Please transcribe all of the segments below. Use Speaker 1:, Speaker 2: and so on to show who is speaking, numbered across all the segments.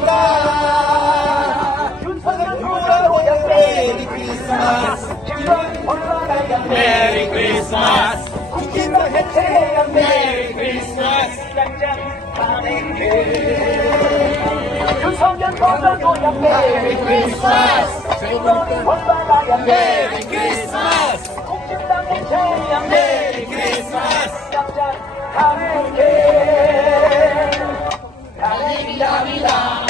Speaker 1: 축하합니다. 윤석열 메리 크리스마스. 올라가야 메리 크리스마스. 국힘당 해체해야 메리 크리스마스. 당장 가는게 윤석열 돌아오야 메리 크리스마스. 김건 올라가야 메리 크리스마스. 국힘당 해체해야 메리 크리스마스. 당장 가는게 가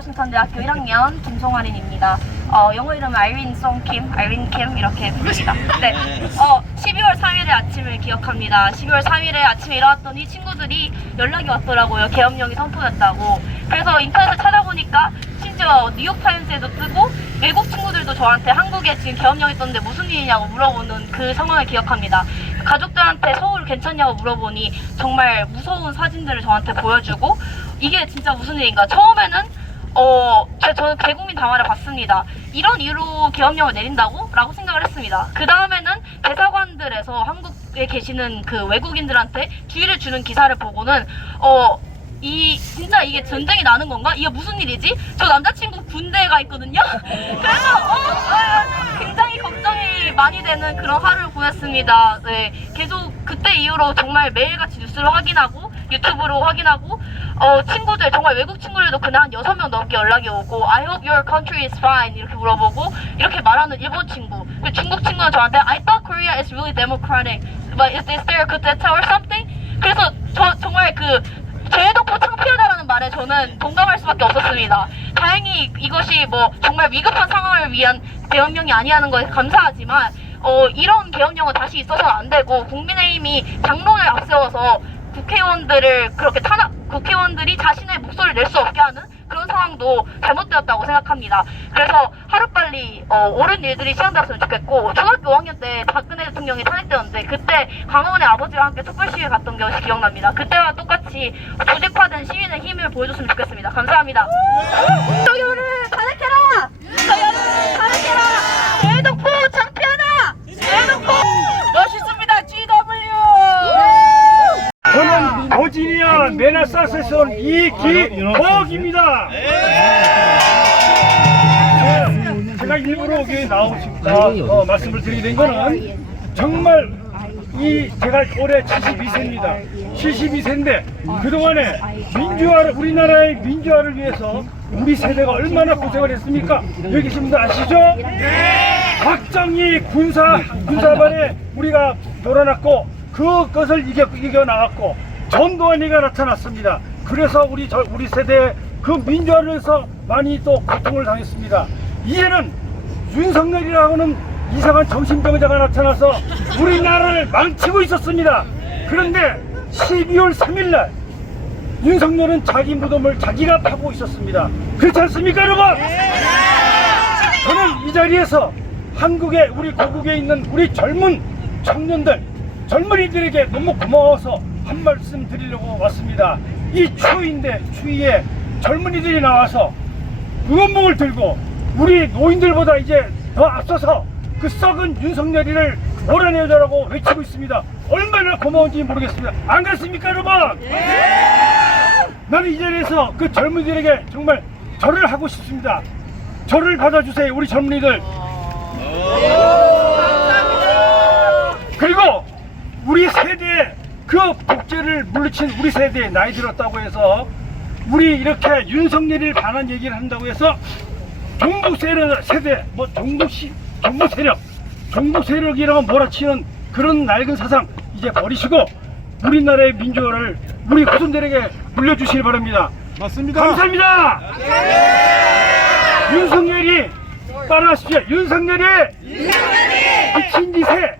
Speaker 2: 워싱턴 대학교 1학년 김송아린입니다. 어, 영어 이름은 아이린 송킴, 아이린 캠 이렇게 부릅니다. 네, 어, 12월 3일의 아침을 기억합니다. 12월 3일에 아침에 일어났더니 친구들이 연락이 왔더라고요. 계엄령이 선포됐다고. 그래서 인터넷을 찾아보니까 심지어 뉴욕타임스에도 뜨고 외국 친구들도 저한테 한국에 지금 계엄령이 떴는데 무슨 일이냐고 물어보는 그 상황을 기억합니다. 가족들한테 서울 괜찮냐고 물어보니 정말 무서운 사진들을 저한테 보여주고 이게 진짜 무슨 일인가. 처음에는 어, 제, 저는 대국민 담화를 봤습니다. 이런 이유로 계엄령을 내린다고? 라고 생각을 했습니다. 그 다음에는 대사관들에서 한국에 계시는 그 외국인들한테 주의를 주는 기사를 보고는, 어, 이, 진짜 이게 전쟁이 나는 건가? 이게 무슨 일이지? 저 남자친구 군대에 가 있거든요? 그래서, 어, 어, 굉장히 걱정이 많이 되는 그런 하루를 보냈습니다. 네. 계속 그때 이후로 정말 매일같이 뉴스를 확인하고, 유튜브로 확인하고, 어, 친구들, 정말 외국 친구들도 그날 한 6명 넘게 연락이 오고, I hope your country is fine. 이렇게 물어보고, 이렇게 말하는 일본 친구. 그리고 중국 친구는 저한테, I thought Korea is really democratic. But is this there a coup d'etat or something? 그래서 저 정말 그, 제독포 창피하다라는 말에 저는 동감할 수밖에 없었습니다. 다행히 이것이 뭐 정말 위급한 상황을 위한 계엄령이 아니라는 것에 감사하지만 어, 이런 계엄령은 다시 있어서는 안 되고 국민의힘이 당론을 앞세워서 국회의원들을 그렇게 탄압, 국회의원들이 자신의 목소리를 낼 수 없게 하는 그런 상황도 잘못되었다고 생각합니다. 그래서 하루빨리 어, 옳은 일들이 시행되었으면 좋겠고 초등학교 5학년 때 박근혜 대통령이 탄핵되었는데 그때 강원의 아버지와 함께 촛불 시위에 갔던 것이 기억납니다. 그때와 똑같이 조직화된 시민의 힘을 보여줬으면 좋겠습니다. 감사합니다. 윤석열을 탄핵해라! 윤석열을 탄핵해라! 대독포 창피하다! 대독포! 멋있습니다. GW!
Speaker 3: 메나사스에서 온 이기복입니다. 네, 제가 일부러 여기 나오십니다. 어, 말씀을 드리게 된 거는 정말 이 제가 올해 72세입니다. 72세인데 그동안에 민주화를 우리나라의 민주화를 위해서 우리 세대가 얼마나 고생을 했습니까? 여기 계신 분들 아시죠? 박정희 군사 군사반에 우리가 놀아놨고 그것을 이겨 이겨 나갔고 전두환이가 나타났습니다. 그래서 우리 저 우리 세대 그 민주화를 위해서 많이 또 고통을 당했습니다. 이제는 윤석열이라고는 이상한 정신병자가 나타나서 우리나라를 망치고 있었습니다. 그런데 12월 3일 날 윤석열은 자기 무덤을 자기가 파고 있었습니다. 그렇지 않습니까, 여러분? 저는 이 자리에서 한국에 우리 고국에 있는 우리 젊은 청년들 젊은이들에게 너무 고마워서 한 말씀 드리려고 왔습니다. 이 추위인데 추위에 젊은이들이 나와서 응원봉을 들고 우리 노인들보다 이제 더 앞서서 그 썩은 윤석열이를 몰아내자라고 외치고 있습니다. 얼마나 고마운지 모르겠습니다. 안 그렇습니까, 여러분? 나는 이 자리에서 그 젊은이들에게 정말 절을 하고 싶습니다. 절을 받아주세요, 우리 젊은이들. 그리고 우리 세대에 그 복제를 물리친 우리 세대에 나이 들었다고 해서 우리 이렇게 윤석열을 반한 얘기를 한다고 해서 종북 세력 세대 뭐 종북 시 종북 세력 종북 세력이라고 몰아치는 그런 낡은 사상 이제 버리시고 우리나라의 민주화를 우리 후손들에게 물려주시기 바랍니다.
Speaker 4: 맞습니다.
Speaker 3: 감사합니다. 윤석열이 따라하십시오. 윤석열이 미친 짓에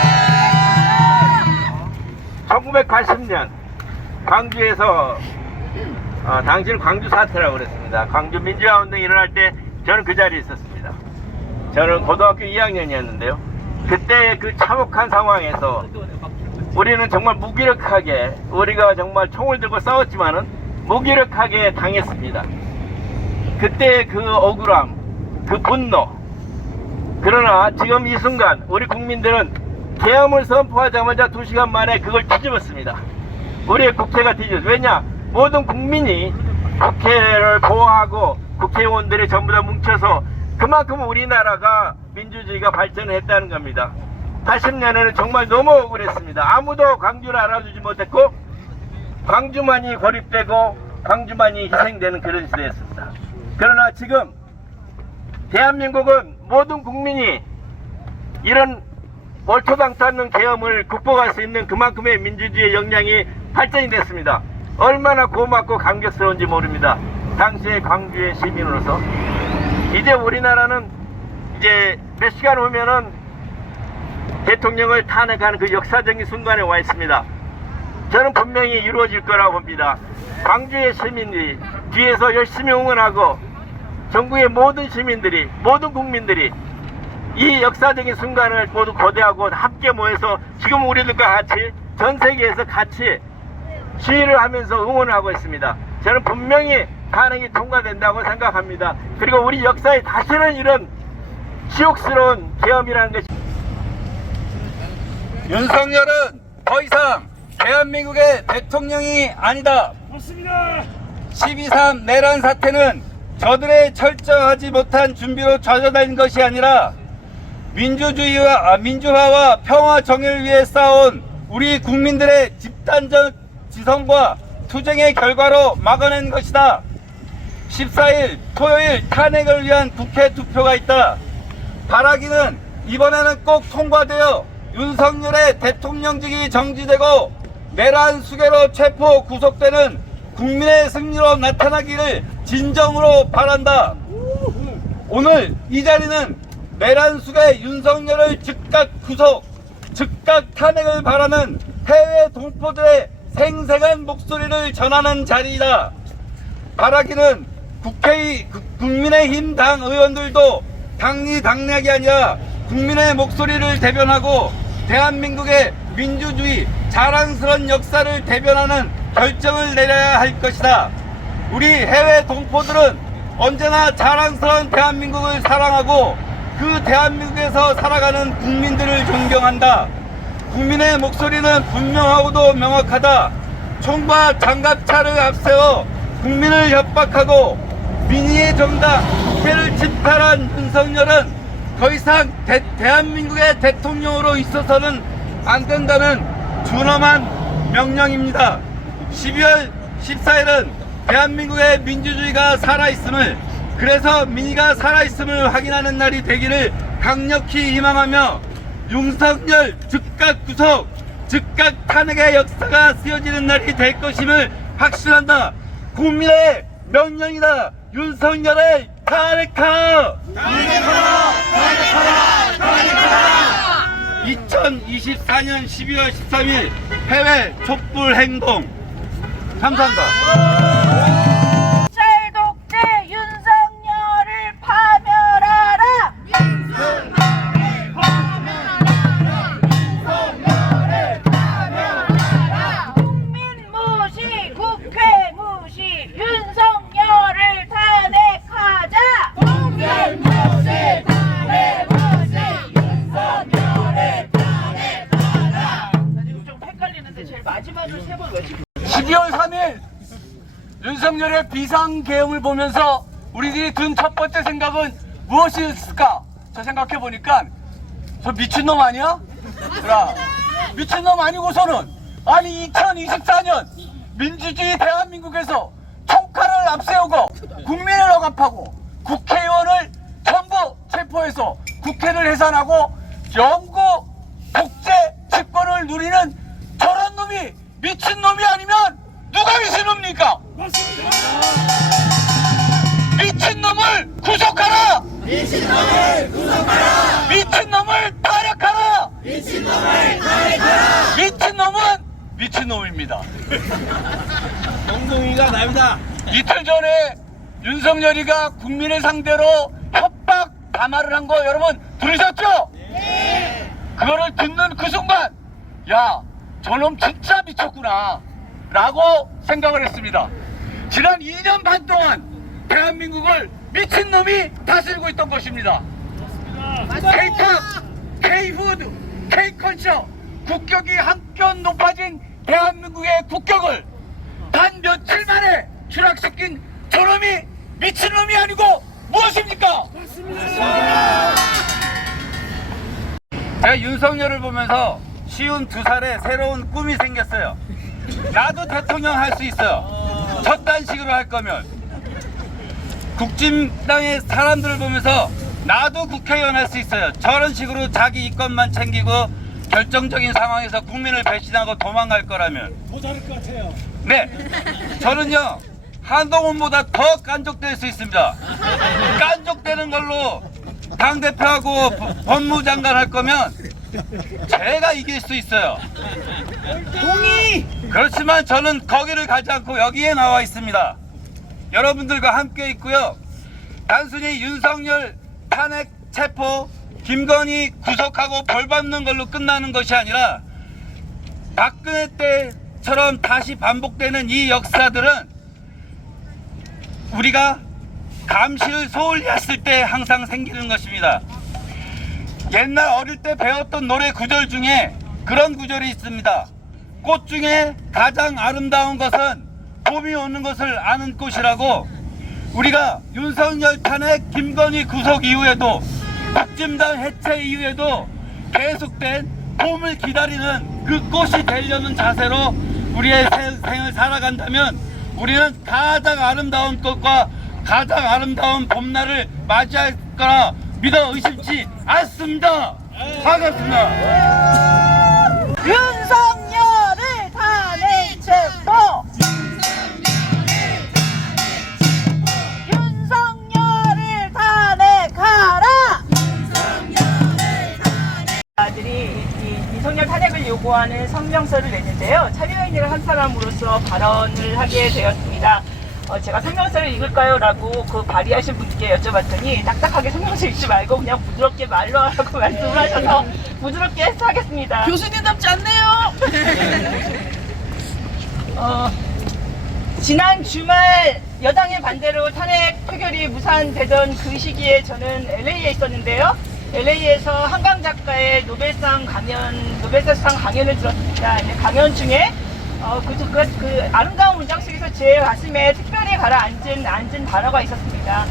Speaker 5: 1980년 광주에서 어, 당시는 광주 사태라고 그랬습니다. 광주 민주화 운동이 일어날 때 저는 그 자리에 있었습니다. 저는 고등학교 2학년이었는데요. 그때 그 참혹한 상황에서 우리는 정말 무기력하게 우리가 정말 총을 들고 싸웠지만은 무기력하게 당했습니다. 그때 그 억울함, 그 분노, 그러나 지금 이 순간 우리 국민들은 계엄을 선포하자마자 두 시간 만에 그걸 뒤집었습니다. 우리의 국회가 뒤집었. 왜냐? 모든 국민이 국회를 보호하고 국회의원들이 전부 다 뭉쳐서 그만큼 우리나라가 민주주의가 발전했다는 겁니다. 80년에는 정말 너무 억울했습니다. 아무도 광주를 알아주지 못했고 광주만이 고립되고 광주만이 희생되는 그런 시대였습니다. 그러나 지금 대한민국은 모든 국민이 이런 않는 계엄을 극복할 수 있는 그만큼의 민주주의의 역량이 발전이 됐습니다. 얼마나 고맙고 감격스러운지 모릅니다. 당시의 광주의 시민으로서 이제 우리나라는 이제 몇 시간 후면은 대통령을 탄핵하는 그 역사적인 순간에 와 있습니다. 저는 분명히 이루어질 거라고 봅니다. 광주의 시민들이 뒤에서 열심히 응원하고 전국의 모든 시민들이 모든 국민들이 이 역사적인 순간을 모두 거대하고 함께 모여서 지금 우리들과 같이 전 세계에서 같이 시위를 하면서 응원을 하고 있습니다. 저는 분명히 탄핵이 통과된다고 생각합니다. 그리고 우리 역사에 다시는 이런 치욕스러운 계엄이라는 것이
Speaker 4: 윤석열은 더 이상 대한민국의 대통령이 아니다.
Speaker 3: 맞습니다.
Speaker 4: 12.3 내란 사태는 저들의 철저하지 못한 준비로 좌절된 것이 아니라 민주주의와 아, 민주화와 평화 정의를 위해 싸운 우리 국민들의 집단적 지성과 투쟁의 결과로 막아낸 것이다. 14일 토요일 탄핵을 위한 국회 투표가 있다. 바라기는 이번에는 꼭 통과되어 윤석열의 대통령직이 정지되고 내란 수괴로 체포 구속되는 국민의 승리로 나타나기를 진정으로 바란다. 오늘 이 자리는 내란 수괴 윤석열을 즉각 구속, 즉각 탄핵을 바라는 해외 동포들의 생생한 목소리를 전하는 자리이다. 바라기는 국회의 국- 국민의힘 당 의원들도 당리 당략이 아니라 국민의 목소리를 대변하고 대한민국의 민주주의 자랑스러운 역사를 대변하는 결정을 내려야 할 것이다. 우리 해외 동포들은 언제나 자랑스러운 대한민국을 사랑하고 그 대한민국에서 살아가는 국민들을 존경한다. 국민의 목소리는 분명하고도 명확하다. 총과 장갑차를 앞세워 국민을 협박하고 민의의 정당 국회를 침탈한 윤석열은 더 이상 대, 대한민국의 대통령으로 있어서는 안 된다는 준엄한 명령입니다. 12월 14일은 대한민국의 민주주의가 살아있음을 그래서 민의가 살아있음을 확인하는 날이 되기를 강력히 희망하며 윤석열 즉각 구속 즉각 탄핵의 역사가 쓰여지는 날이 될 것임을 확신한다. 국민의 명령이다. 윤석열의 탄핵하! 2024년 12월 13일 해외 촛불 행동 감사합니다.
Speaker 6: 윤석열의 비상계엄을 보면서 우리들이 든 첫 번째 생각은 무엇이었을까? 저 생각해 보니까 저 미친놈 아니야? 그라 미친놈 아니고서는 아니 2024년 민주주의 대한민국에서 총칼을 앞세우고 국민을 억압하고 국회의원을 전부 체포해서 국회를 해산하고 영구 독재 집권을 누리는 저런 놈이 미친놈이 아니면 누가 미친놈입니까? 미친놈을 구속하라! 미친놈을 구속하라! 미친놈을 탄핵하라! 미친놈을 탄핵하라! 미친놈은 미친놈입니다.
Speaker 4: 엉덩이가 납니다.
Speaker 6: 이틀 전에 윤석열이가 국민을 상대로 협박 담화를 한 거 여러분 들으셨죠? 네. 그거를 듣는 그 순간 야 저놈 진짜 미쳤구나 라고 생각을 했습니다. 지난 2년 반 동안 대한민국을 미친놈이 다스리고 있던 것입니다. K팝, K푸드, K컬처 국격이 한뼘 높아진 대한민국의 국격을 단 며칠 만에 추락시킨 저놈이 미친놈이 아니고 무엇입니까?
Speaker 4: 제가 윤석열을 보면서 쉬운 두 살에 새로운 꿈이 생겼어요. 나도 대통령 할 수 있어요. 저딴 식으로 할 거면. 국진당의 사람들을 보면서 나도 국회의원 할 수 있어요. 저런 식으로 자기 이권만 챙기고 결정적인 상황에서 국민을 배신하고 도망갈 거라면.
Speaker 3: 더 잘할 것 같아요.
Speaker 4: 네. 저는요. 한동훈보다 더 깐족될 수 있습니다. 깐족되는 걸로 당대표하고 법- 법무장관 할 거면 제가 이길 수 있어요. 동의! 그렇지만 저는 거기를 가지 않고 여기에 나와 있습니다. 여러분들과 함께 있고요. 단순히 윤석열 탄핵 체포, 김건희 구속하고 벌 받는 걸로 끝나는 것이 아니라 박근혜 때처럼 다시 반복되는 이 역사들은 우리가 감시를 소홀히 했을 때 항상 생기는 것입니다. 옛날 어릴 때 배웠던 노래 구절 중에 그런 구절이 있습니다. 꽃 중에 가장 아름다운 것은 봄이 오는 것을 아는 꽃이라고 우리가 윤석열 탄핵 김건희 구속 이후에도 박진당 해체 이후에도 계속된 봄을 기다리는 그 꽃이 되려는 자세로 우리의 세- 생을 살아간다면 우리는 가장 아름다운 꽃과 가장 아름다운 봄날을 맞이할 거라 믿어 의심치 않습니다. 반갑습니다.
Speaker 1: 윤석열을 탄핵 체포 윤석열을 탄핵하라 들이 이 윤석열 탄핵을 요구하는 성명서를 냈는데요. 참여인을 한 사람으로서 발언을 하게 되었습니다. 어, 제가 성명서를 읽을까요? 라고 그 발의하신 분께 여쭤봤더니 딱딱하게 성명서 읽지 말고 그냥 부드럽게 말로 하라고 말씀을 하셔서 부드럽게 하겠습니다.
Speaker 7: 교수님답지 않네요.
Speaker 1: 어, 지난 주말 여당의 반대로 탄핵 표결이 무산되던 그 시기에 저는 LA에 있었는데요. LA에서 한강 작가의 노벨상 강연, 노벨상 강연을 들었습니다. 강연 중에 어, 그, 그, 그 아름다운 문장 속에서 제 가슴에 특별히 가라앉은 앉은 단어가 있었습니다.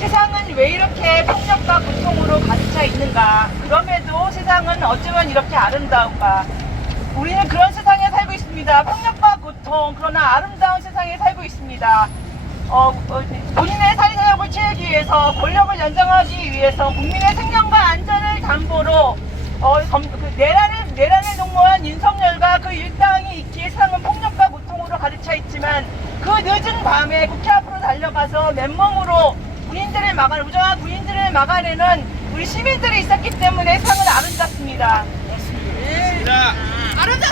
Speaker 1: 세상은 왜 이렇게 폭력과 고통으로 가득 차 있는가? 그럼에도 세상은 어쩌면 이렇게 아름다운가? 우리는 그런 세상에 살고 있습니다. 폭력과 고통, 그러나 아름다운 세상에 살고 있습니다. 어, 어, 본인의 사회사역을 채우기 위해서, 권력을 연장하기 위해서, 국민의 생명과 안전을 담보로, 어, 검, 그 내란을, 내란을 농모한 윤석열과 그 일당이 있기에 세상은 폭력과 고통으로 가득 차 있지만, 그 늦은 밤에 국회 앞으로 달려가서 맨몸으로 군인들을 막아, 무정한 군인들을 막아내는 우리 시민들이 있었기 때문에 세상은 아름답습니다.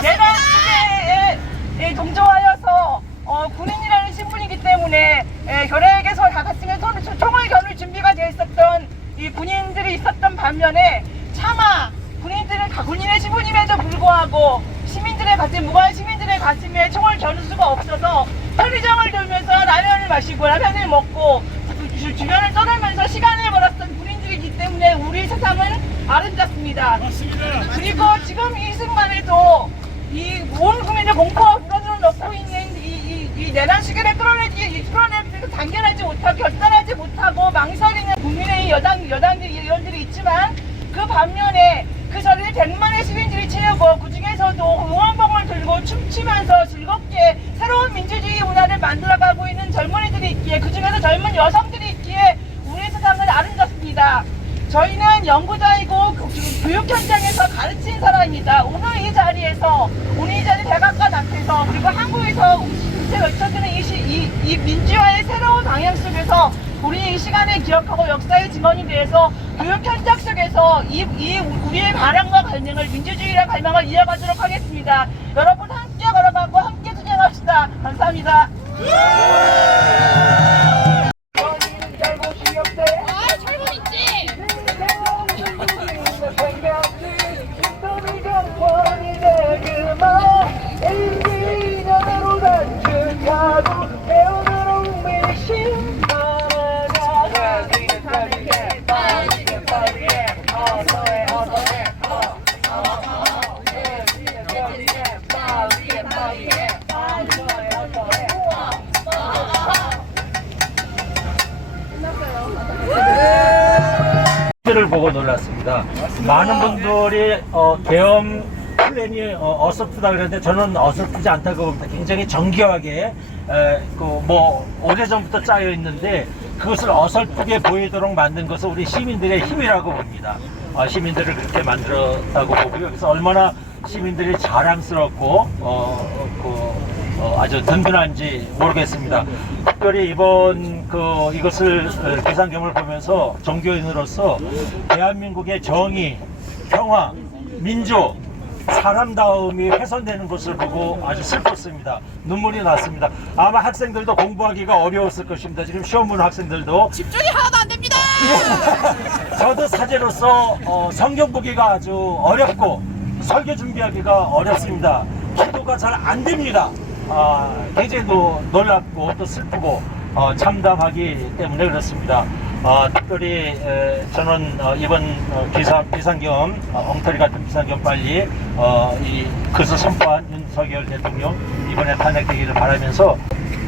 Speaker 1: 내란 시대에 예, 동조하여서 어, 군인이라는 신분이기 때문에 예, 결핵에서 다 갔으면 손- 총을 겨눌 준비가 되어 있었던 이 군인들이 있었던 반면에 차마 군인들은 다 군인의 신분임에도 불구하고 시민들의 가슴, 무고한 시민들 의 가슴에 총을 겨눌 수가 없어서 편의점을 돌면서 라면을 마시고 라면을 먹고 주- 주변을 떠돌면서 시간을 벌었던 군인들이기 때문에 우리 세상은 아름답습니다. 그리고 지금 이 순간에도 이온 국민의 공포와 불안을 넣고 있는 이, 이, 이 내란 시기를 끌어내지, 이 끌어내지, 단결하지 못하고, 결단하지 못하고, 망설이는 국민의 여당, 여당 의원들이 있지만, 그 반면에 그 자리를 100만의 시민들이 채우고, 그 중에서도 응원 봉을 들고 춤추면서 즐겁게 새로운 민주주의 문화를 만들어가고 있는 젊은이들이 있기에, 그 중에서 젊은 여성들이 있기에, 우리 세상은 아름답습니다. 저희는 연구자이고 그- 그 교육 현장에서 가르친 사람입니다. 오늘 이 자리에서 오늘 이 자리 백악관 앞에서 그리고 한국에서 국세 외쳐지는 이, 시, 이, 이 민주화의 새로운 방향 속에서 우리 이 시간을 기억하고 역사의 증언이 돼서 교육 현장 속에서 이, 이 우리의 바람과 갈망을 민주주의의 갈망을 이어가도록 하겠습니다. 여러분 함께 걸어가고 함께 진행합시다. 감사합니다.
Speaker 8: 를 보고 놀랐습니다. 많은 분들이 어, 계엄 플랜이 어, 설프다 그랬는데 저는 어설프지 않다고 봅니다. 굉장히 정교하게 그뭐 오래전부터 짜여 있는데 그것을 어설프게 보이도록 만든 것은 우리 시민들의 힘이라고 봅니다. 어, 시민들을 그렇게 만들었다고 보고요. 그래서 얼마나 시민들이 자랑스럽고 어, 그 어, 아주 든든한지 모르겠습니다. 특별히 이번 그 이것을 어, 비상경을 보면서 종교인으로서 대한민국의 정의, 평화, 민주, 사람다움이 훼손되는 것을 보고 아주 슬펐습니다. 눈물이 났습니다. 아마 학생들도 공부하기가 어려웠을 것입니다. 지금 시험 보는 학생들도
Speaker 7: 집중이 하나도 안 됩니다.
Speaker 8: 저도 사제로서 어, 성경 보기가 아주 어렵고 설교 준비하기가 어렵습니다. 기도가 잘 안 됩니다. 아, 굉장히 또 놀랍고 또 슬프고 어, 참담하기 때문에 그렇습니다. 어, 특별히 에, 저는 어, 이번 어, 기상, 비상겸 어, 엉터리 같은 비상겸 빨리 어, 이 그것을 선포한 윤석열 대통령 이번에 탄핵되기를 바라면서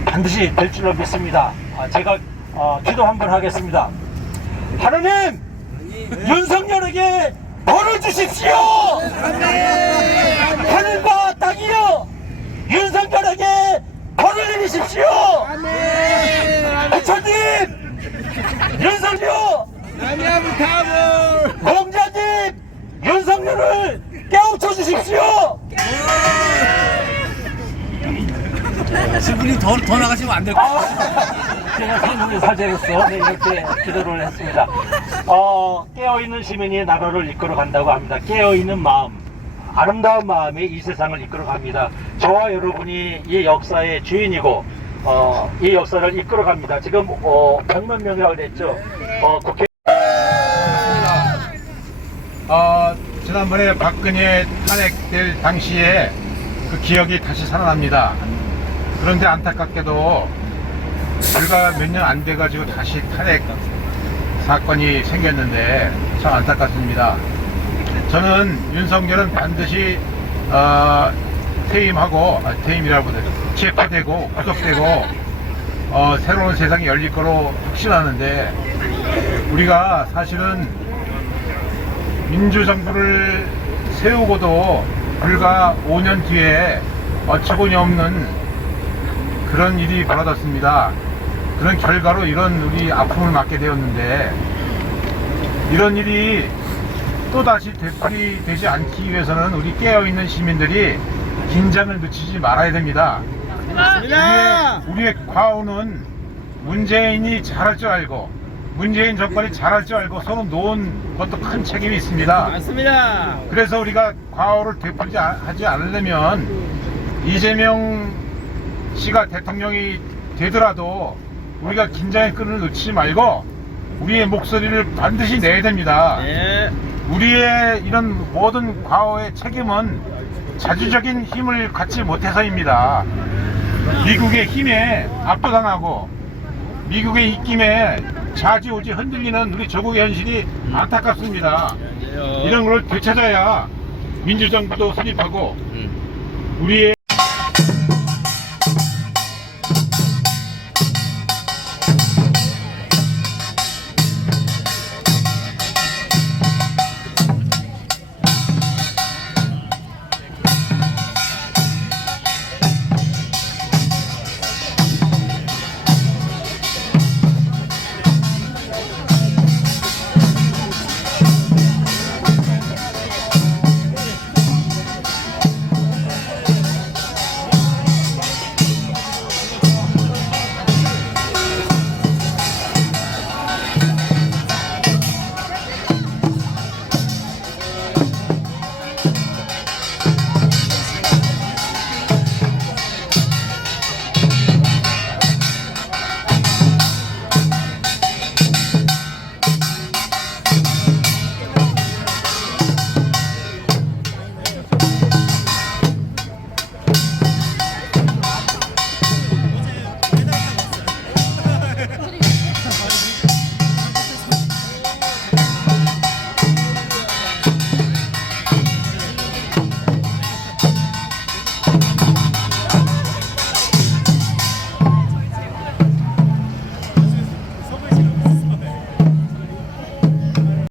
Speaker 8: 반드시 될 줄로 믿습니다. 아, 제가 어, 기도 한번 하겠습니다. 하나님 윤석열에게 벌을 주십시오 하늘과 땅이여 윤석열에게 벌을 내리십시오. 부처님 윤석열 공자님 윤석열을 깨우쳐 주십시오.
Speaker 6: 분이 더, 더 나가시면 안될
Speaker 8: 아, 제가 성문의 사제로서 네, 이렇게 기도를 했습니다. 어, 깨어있는 시민이 나라를 이끌어 간다고 합니다. 깨어있는 마음, 아름다운 마음이 이 세상을 이끌어 갑니다. 저와 여러분이 이 역사의 주인이고 어, 이 역사를 이끌어 갑니다. 지금 어, 100만 명이라고 그랬죠. 어, 국회
Speaker 9: 어, 지난번에 박근혜 탄핵될 당시에 그 기억이 다시 살아납니다. 그런데 안타깝게도 불과 몇 년 안 돼가지고 다시 탄핵 사건이 생겼는데 참 안타깝습니다. 저는 윤석열은 반드시 어, 퇴임하고 아, 퇴임이라고 되나? 체포되고 구속되고 어, 새로운 세상이 열릴 거로 확신하는데 우리가 사실은 민주정부를 세우고도 불과 5년 뒤에 어처구니 없는 그런 일이 벌어졌습니다. 그런 결과로 이런 우리 아픔을 맞게 되었는데 이런 일이 또다시 되풀이 되지 않기 위해서는 우리 깨어있는 시민들이 긴장을 늦추지 말아야 됩니다. 우리의, 우리의 과오는 문재인이 잘할 줄 알고 문재인 정권이 잘할 줄 알고 손을 놓은 것도 큰 책임이 있습니다.
Speaker 6: 맞습니다.
Speaker 9: 그래서 우리가 과오를 되풀이지 아- 하지 않으려면 이재명 씨가 대통령이 되더라도 우리가 긴장의 끈을 놓치지 말고 우리의 목소리를 반드시 내야 됩니다.
Speaker 6: 예.
Speaker 9: 우리의 이런 모든 과오의 책임은 자주적인 힘을 갖지 못해서입니다. 미국의 힘에 압도당하고 미국의 입김에 좌지우지 흔들리는 우리 조국의 현실이 안타깝습니다. 이런 걸 되찾아야 민주정부도 수립하고 우리의